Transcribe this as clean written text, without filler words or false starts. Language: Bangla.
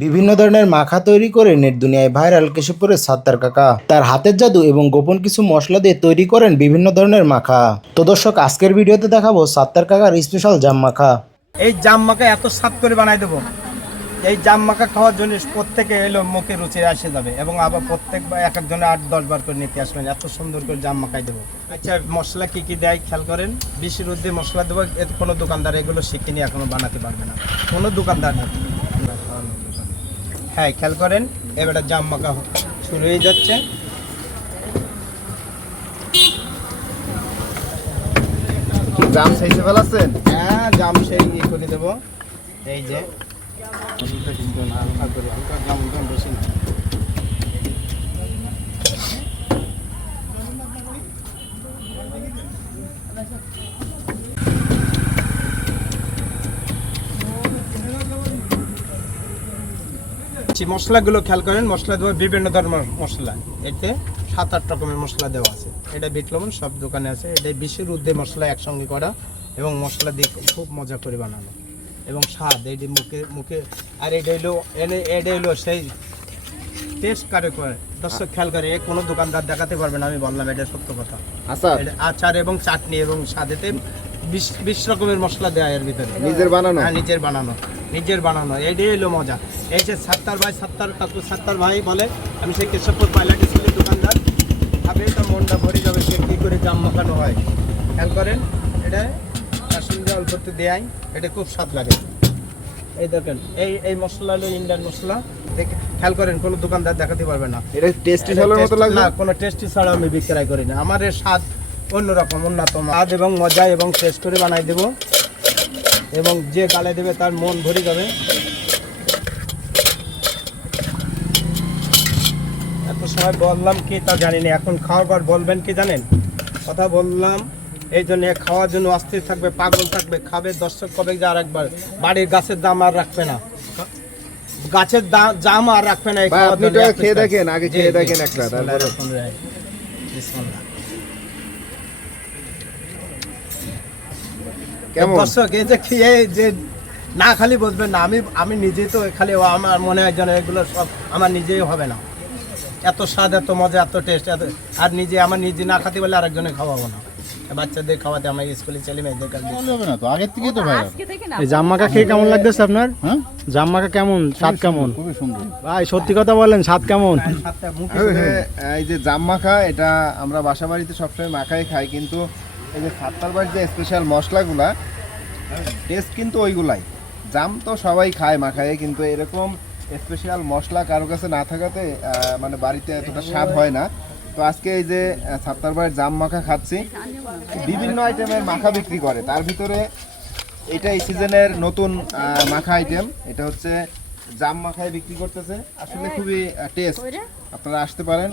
বিভিন্ন ধরনের মাখা তৈরি করে নেট দুনিয়ায় ভাইরাল কেশবপুরের সাত্তার কাকা তার হাতের জাদু এবং গোপন কিছু মশলা দিয়ে তৈরি করেন বিভিন্ন ধরনের মাখা। তো দর্শক, আজকের ভিডিওতে দেখাবো সাত্তার কাকার স্পেশাল জাম মাখা। এই জাম মাখা এত স্বাদ করে বানাই দেবো, এই জাম মাখা খাওয়ার জন্য প্রত্যেকে এলো মুখে রুচি আসে যাবে এবং আবার প্রত্যেক এক একজনে 8-10 বার করে নিতে আসবেন। এত সুন্দর করে জাম মাখাই দেবো। আচ্ছা, মশলা কি কি দেয় খেয়াল করেন। বেশির মধ্যে মশলা দেবো, এতে কোনো দোকানদার এগুলো শিখিনি এখনো বানাতে পারবে না, কোনো দোকানদার না। হ্যাঁ, খেয়াল করেন, এবারে জাম মাখা শুরু হয়ে যাচ্ছে। জাম সেইতে ফেলাচ্ছেন? হ্যাঁ, জাম সেই করে দেবো। এই যে হালকা করে, হালকা জাম বেশি না। মশলাগুলো খেয়াল করেন, মশলা দেওয়া বিভিন্ন ধরনের মশলা, এতে 7-8 রকমের মশলা দেওয়া আছে। এটা বিট লবণ সব দোকানে আছে। এটা বিশের উদ্দে মশলা একসঙ্গে করা এবং মশলা দিয়ে খুব মজা করে বানানো এবং স্বাদ এইটি মুখে মুখে। আর এটা হইলো সেই টেস্ট কারে করে। দর্শক খেয়াল করে, কোনো দোকানদার দেখাতে পারবে না, আমি বললাম এটা সত্য কথা। আচার এবং চাটনি এবং স্বাদেতে 20 রকমের মশলা দেওয়া এর ভিতরে। নিজের বানানো? হ্যাঁ, নিজের বানানো। এইটাই হলো মজা। এই যে সাত্তার ভাই বলে, আমি সেই কেশবপুর পাইলাট স্কুলের দোকানদার। খাবে তো মনটা ভরে যাবে সে কী করে জাম মাখানো হয়। খেয়াল করেন, এটা কাশ্মীরি অল্প একটু দেয়, এটা খুব স্বাদ লাগে। এই দেখেন, এই মশলা হলো ইন্ডিয়ান মশলা। দেখে খেয়াল করেন, কোনো দোকানদার দেখাতে পারবে না। এটা টেস্টি ঝালের মতো লাগে না, কোনো টেস্টি ছাড়া আমি বিক্রয় করি না। আমার এর স্বাদ অন্যরকম, উন্নতম স্বাদ এবং মজা এবং টেস্ট করে বানাই দেবো এবং যে গালে দেবে তার মন ভরে যাবে। এত সময় বললাম কি তা জানি না, এখন খাওয়ার পর বলবেন কি জানেন, কথা বললাম এই জন্য। খাওয়ার জন্য অস্থির থাকবে, পাগল থাকবে, খাবে। দর্শক কবে যে আর একবার বাড়ির গাছের দাম আর রাখবে না, গাছের জাম আর রাখবে না। আপনি তো খেয়ে দেখেন, আগে খেয়ে দেখেন একটা, তারপরে কেমন দর্শক এই যে খেয়ে যে না খালি বুঝবেন না। আমি নিজেই তো খালি, আমার মনে হয় যেন এগুলো সব আমার নিজেই হবে না। এত স্বাদ, এত মজা, এত টেস্ট। আর আমার নিজে না খাতে বলে আরেকজনে খাওয়াবো না। বাচ্চাদের খাওয়াতে আমার স্কুলে ছেলে মেয়েদের এই জাম মাখা খেয়ে কেমন লাগতেছে আপনার? হ্যাঁ, জাম মাখা কেমন, স্বাদ কেমন? খুবই সুন্দর ভাই সত্যি কথা বলেন, স্বাদ কেমন? এই যে জাম মাখা, এটা আমরা বাসা বাড়িতে সবসময় মাখাই খাই, কিন্তু এই যে সাত্তার বাড়ির যে স্পেশাল মশলাগুলা, টেস্ট কিন্তু ওইগুলাই। জাম তো সবাই খায় মাখায়, কিন্তু এরকম স্পেশাল মশলা কারো কাছে না থাকাতে মানে বাড়িতে এতটা স্বাদ হয় না। তো আজকে এই যে সাত্তার বাড়ির জাম মাখা খাচ্ছি। বিভিন্ন আইটেমের মাখা বিক্রি করে, তার ভিতরে এটা এই সিজনের নতুন মাখা আইটেম। এটা হচ্ছে জাম মাখায় বিক্রি করতেছে, আসলে খুবই টেস্ট। আপনারা আসতে পারেন।